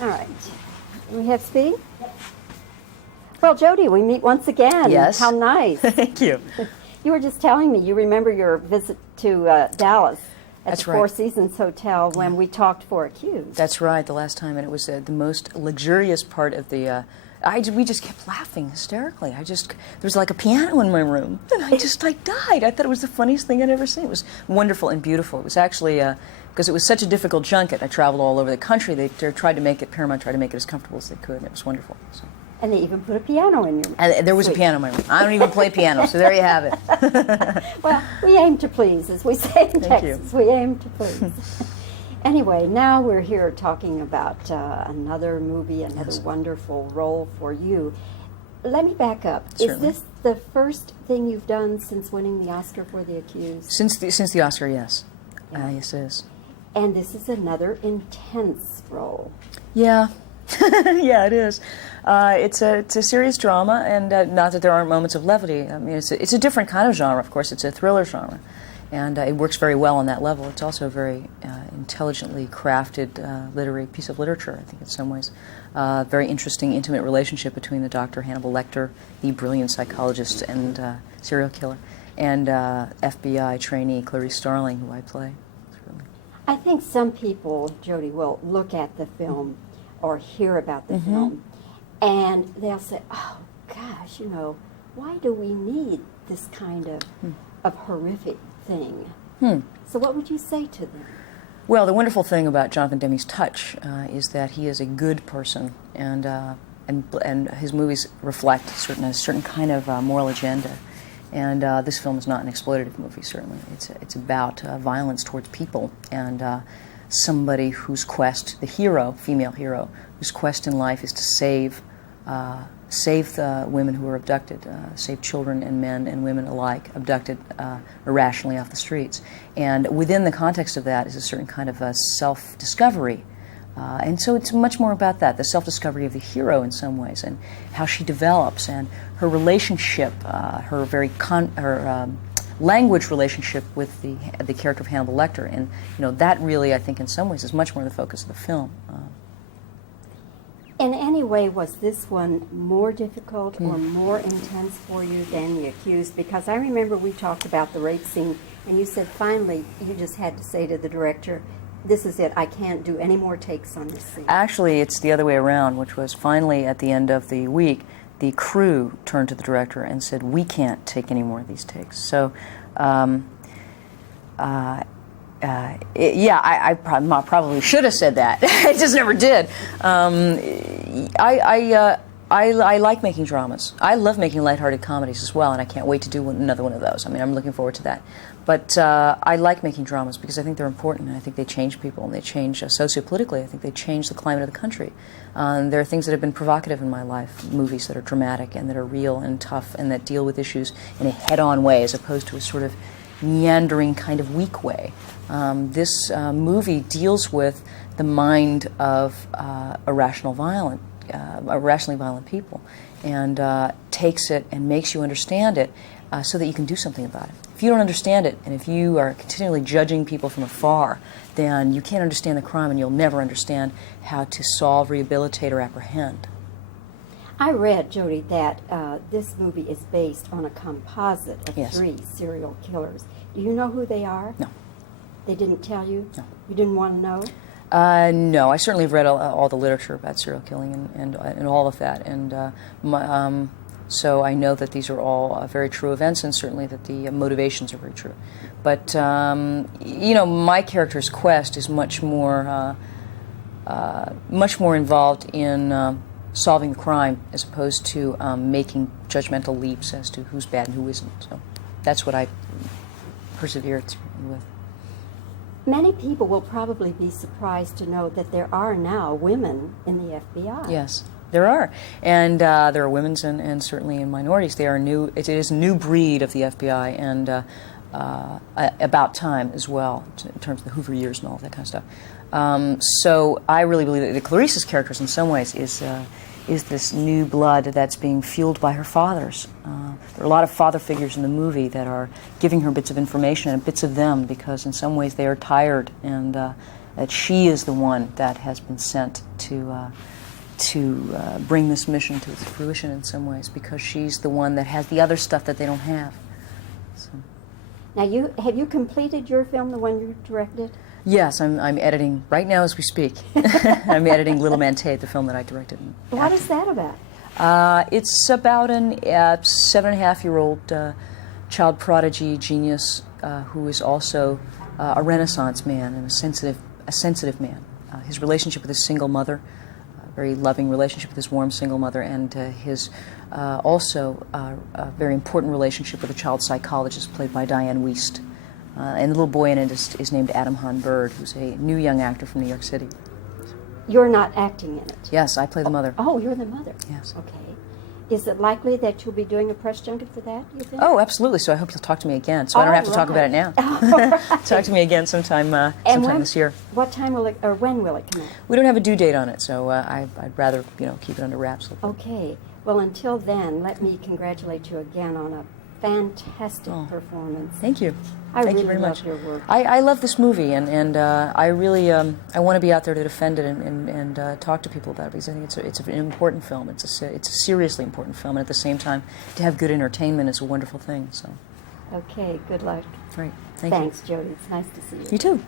All right. We have speed? Well, Jodie, we meet once again. Yes. How nice. Thank you. You were just telling me you remember your visit to Dallas at That's the right. Four Seasons Hotel when we talked for Accused. That's right, the last time, and it was the most luxurious part of the... we just kept laughing hysterically. There was like a piano in my room, and I just like died. I thought it was the funniest thing I'd ever seen. It was wonderful and beautiful. It was actually, because it was such a difficult junket, I traveled all over the country. Paramount tried to make it as comfortable as they could, and it was wonderful. So. And they even put a piano in your And there was suite. a piano in my room. I don't even play piano, so there you have it. Well, we aim to please, as we say in Thank Texas. you. We aim to please. Anyway, now we're here talking about another movie, another Yes. wonderful role for you. Let me back up. Certainly. Is this the first thing you've done since winning the Oscar for The Accused? Since the Oscar, yes. Yeah. Yes, it is. And this is another intense role. Yeah. Yeah, it is. It's a serious drama, and not that there aren't moments of levity. I mean, it's a different kind of genre, of course. It's a thriller genre, and it works very well on that level. It's also a very intelligently crafted literary piece of literature, I think, in some ways. Very interesting, intimate relationship between the Dr. Hannibal Lecter, the brilliant psychologist and serial killer, and FBI trainee Clarice Starling, who I play. I think some people, Jodie, will look at the film or hear about the film, and they'll say, oh, gosh, why do we need this kind of horrific thing? So what would you say to them? Well, the wonderful thing about Jonathan Demme's touch is that he is a good person, and his movies reflect a certain kind of moral agenda. And this film is not an exploitative movie, certainly. It's about violence towards people, and somebody whose quest, the hero, female hero, whose quest in life is to save the women who are abducted, save children and men and women alike abducted irrationally off the streets. And within the context of that is a certain kind of self-discovery. And so it's much more about that, the self-discovery of the hero in some ways, and how she develops, and her relationship, her language relationship with the character of Hannibal Lecter. And that really, I think, in some ways, is much more the focus of the film. In any way, was this one more difficult or more intense for you than The Accused? Because I remember we talked about the rape scene, and you said finally you just had to say to the director, this is it, I can't do any more takes on this scene. Actually, it's the other way around, which was finally at the end of the week, the crew turned to the director and said, we can't take any more of these takes. So, I probably should have said that. I just never did. I like making dramas. I love making lighthearted comedies as well, and I can't wait to do another one of those. I mean, I'm looking forward to that. But I like making dramas because I think they're important, and I think they change people, and they change sociopolitically. I think they change the climate of the country. There are things that have been provocative in my life, movies that are dramatic and that are real and tough and that deal with issues in a head-on way as opposed to a sort of meandering kind of weak way. This movie deals with the mind of irrationally violent people, and takes it and makes you understand it so that you can do something about it. If you don't understand it, and if you are continually judging people from afar, then you can't understand the crime, and you'll never understand how to solve, rehabilitate, or apprehend. I read, Jodie, that this movie is based on a composite of Yes. 3 serial killers. Do you know who they are? No. They didn't tell you? No. You didn't want to know? No, I certainly have read all the literature about serial killing and all of that, and so I know that these are all very true events, and certainly that the motivations are very true. But my character's quest is much more involved in solving the crime as opposed to making judgmental leaps as to who's bad and who isn't. So that's what I persevered with. Many people will probably be surprised to know that there are now women in the FBI. Yes, there are. And there are women and certainly in minorities. They are new. It is a new breed of the FBI, and about time as well, in terms of the Hoover years and all that kind of stuff. So I really believe that Clarice's characters, in some ways, is this new blood that's being fueled by her fathers. There are a lot of father figures in the movie that are giving her bits of information and bits of them, because in some ways they are tired and that she is the one that has been sent to bring this mission to its fruition in some ways, because she's the one that has the other stuff that they don't have. So. Now, have you completed your film, the one you directed? Yes, I'm editing right now as we speak. I'm editing Little Man Tate, the film that I directed. What is that about? It's about an 7.5-year-old child prodigy genius who is also a Renaissance man and a sensitive man. His relationship with his single mother, a very loving relationship with his warm single mother, and his also a very important relationship with a child psychologist played by Diane Wiest. And the little boy in it is named Adam Hahn Bird, who's a new young actor from New York City. You're not acting in it? Yes, I play the mother. Oh, you're the mother? Yes. Okay. Is it likely that you'll be doing a press junket for that, you think? Oh, absolutely. So I hope you'll talk to me again, so I don't have to talk about it now. Talk to me again sometime this year. What time will it, or when will it come out? We don't have a due date on it, so I'd rather keep it under wraps. Okay. Well, until then, let me congratulate you again on a fantastic performance. Thank you. Thank you really very much. love your work. I love this movie, and I really I want to be out there to defend it and talk to people about it, because I think it's an important film. It's a seriously important film, and at the same time, to have good entertainment is a wonderful thing. So. Okay. Good luck. Great. Thanks, Jodie. It's nice to see you. You too.